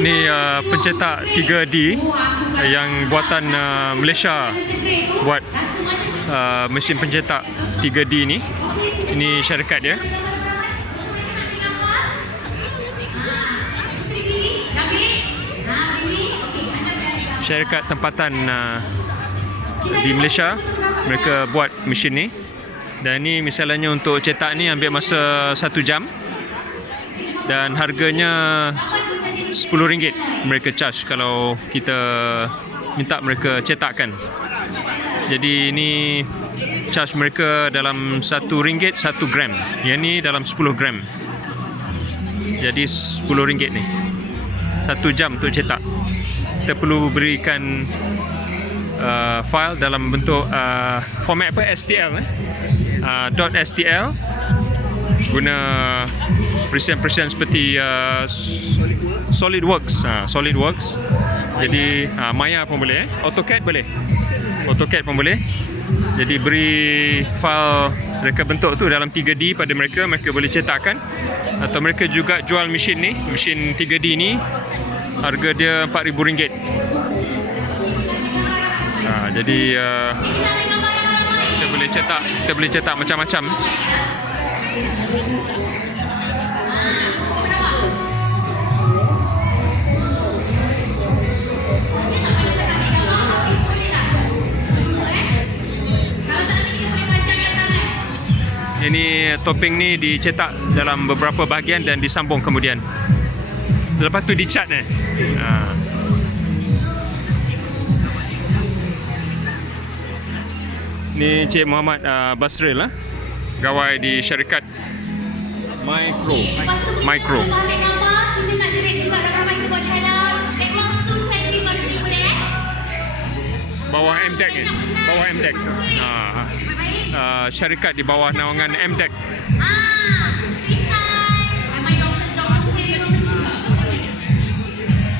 Ni pencetak 3D yang buatan Malaysia buat mesin pencetak 3D ni. Ini syarikat dia. Syarikat tempatan di Malaysia, mereka buat mesin ni. Dan ni misalnya untuk cetak ni ambil masa 1 jam. Dan harganya RM10 mereka charge kalau kita minta mereka cetakkan. Jadi ini charge mereka dalam RM1 1 gram. Yang ni dalam 10 gram. Jadi RM10 ni. 1 jam untuk cetak. Kita perlu berikan file dalam bentuk format apa? STL .stl guna present seperti SolidWorks. Jadi Maya pun boleh, AutoCAD boleh. AutoCAD pun boleh. Jadi beri file mereka bentuk tu dalam 3D pada mereka, mereka boleh cetakkan. Atau mereka juga jual mesin ni, mesin 3D ni. Harga dia RM4,000. Jadi kita boleh cetak macam-macam. Ini topping ni dicetak dalam beberapa bahagian dan disambung kemudian. Lepas tu dicat ni. Ni Cik Muhammad Basril gawai di syarikat Micro. Bawah MDEC ni. Syarikat di bawah naungan MDEC.